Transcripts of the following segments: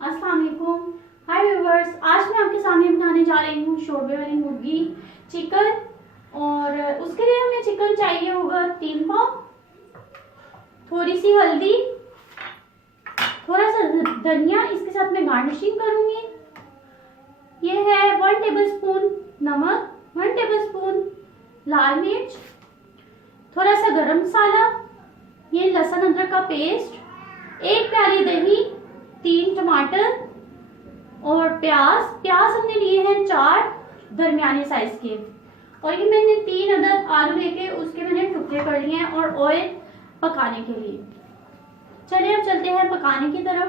अस्सलाम वालेकुम। हाय व्यूवर्स, आज मैं आपके सामने बनाने जा रही हूँ शोरबे वाली मुर्गी चिकन। और उसके लिए हमें चिकन चाहिए होगा 3 पाव, थोड़ी सी हल्दी, थोड़ा सा धनिया, इसके साथ मैं गार्निशिंग करूंगी। ये है 1 टेबलस्पून नमक, 1 टेबलस्पून लाल मिर्च, थोड़ा सा गरम मसाला, ये लहसुन अदरक का पेस्ट, 1 प्याली दही, 3 टमाटर और प्याज हमने लिए हैं 4 दरमियाने साइज के। और ये मैंने 3 अदद आलू लेके उसके मैंने टुकड़े कर लिए हैं और ऑयल पकाने के लिए। चलिए अब चलते हैं पकाने की तरफ।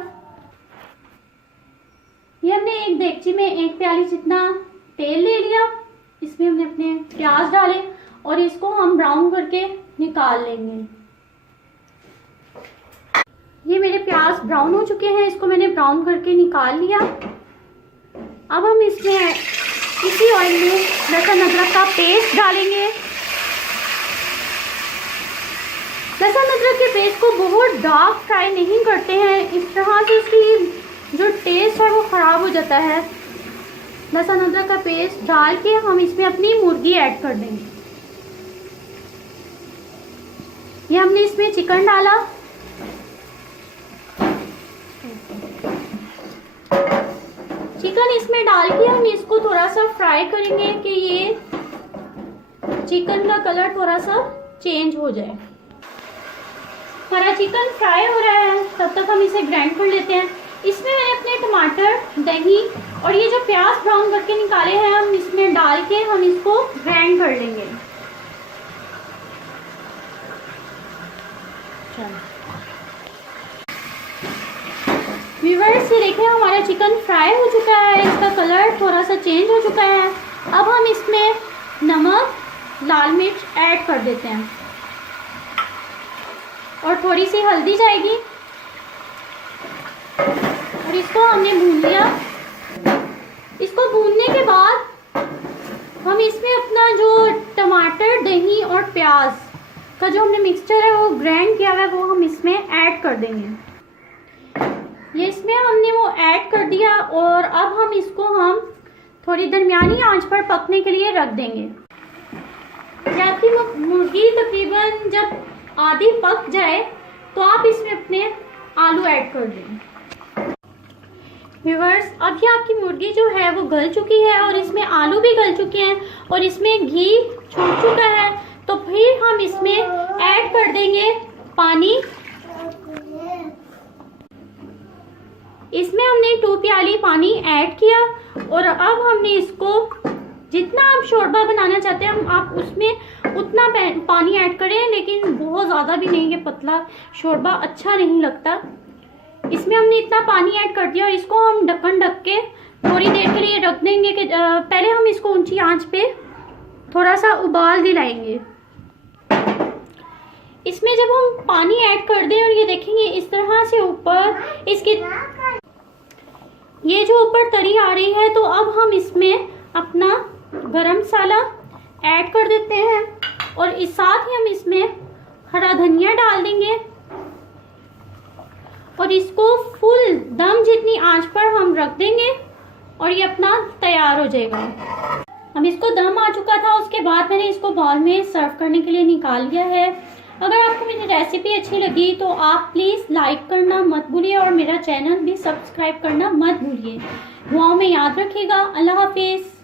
ये हमने एक देगची में 1 प्याली जितना तेल ले लिया, इसमें हमने अपने प्याज डाले और इसको हम ब्राउन करके निकाल लेंगे। ये मेरे प्याज ब्राउन हो चुके हैं, इसको मैंने ब्राउन करके निकाल लिया। अब हम इसमें इसी ऑयल में लहसुन अदरक का पेस्ट डालेंगे। लहसुन अदरक के पेस्ट को बहुत डार्क फ्राई नहीं करते हैं, इस तरह से उसकी जो टेस्ट है वो खराब हो जाता है। लहसुन अदरक का पेस्ट डाल के हम इसमें अपनी मुर्गी ऐड कर देंगे। ये हमने इसमें चिकन डाला, चिकन इसमें डाल के हम इसको थोड़ा सा फ्राई करेंगे कि ये चिकन का कलर थोड़ा सा चेंज हो जाए। हमारा चिकन फ्राई हो रहा है, तब तक हम इसे ग्राइंड कर लेते हैं। इसमें मैंने अपने टमाटर, दही और ये जो प्याज ब्राउन करके निकाले हैं हम इसमें डाल के हम इसको ग्राइंड कर लेंगे। व्यूअर्स, ये देखिए हमारा चिकन फ्राई हो चुका है, इसका कलर थोड़ा सा चेंज हो चुका है। अब हम इसमें नमक, लाल मिर्च ऐड कर देते हैं और थोड़ी सी हल्दी जाएगी और इसको हमने भून लिया। इसको भूनने के बाद हम इसमें अपना जो टमाटर, दही और प्याज का जो हमने मिक्सचर है वो ग्राइंड किया हुआ है वो हम इसमें ऐड कर देंगे। ये इसमें हमने वो ऐड कर दिया और अब हम इसको थोड़ी दरमियानी आंच पर पकने के लिए रख देंगे। आपकी मुर्गी तकरीबन जब आधी पक जाए तो आप इसमें अपने आलू ऐड कर दें। व्यूअर्स, अब ये आपकी मुर्गी जो है वो गल चुकी है और इसमें आलू भी गल चुके हैं और इसमें घी छूट चुका है, तो फिर हम इसमें ऐड कर देंगे पानी। इसमें हमने 2 प्याली पानी ऐड किया और अब हमने इसको जितना आप शोरबा बनाना चाहते हैं आप उसमें उतना पानी ऐड करें, लेकिन बहुत ज़्यादा भी नहीं, है पतला शोरबा अच्छा नहीं लगता। इसमें हमने इतना पानी ऐड कर दिया और इसको हम ढक्कन ढक के थोड़ी देर के लिए रख देंगे कि पहले हम इसको ऊंची आंच पे थोड़ा सा उबाल दिलाएंगे। इसमें जब हम पानी ऐड कर दें और ये देखेंगे इस तरह से ऊपर इसकी ये जो ऊपर तरी आ रही है, तो अब हम इसमें अपना गरम मसाला ऐड कर देते हैं और इस साथ ही हम इसमें हरा धनिया डाल देंगे और इसको फुल दम जितनी आंच पर हम रख देंगे और ये अपना तैयार हो जाएगा। हम इसको दम आ चुका था, उसके बाद मैंने इसको बाउल में सर्व करने के लिए निकाल लिया है। अगर आपको मेरी रेसिपी अच्छी लगी तो आप प्लीज़ लाइक करना मत भूलिए और मेरा चैनल भी सब्सक्राइब करना मत भूलिए। दुआओं में याद रखिएगा। अल्लाह हाफिज़।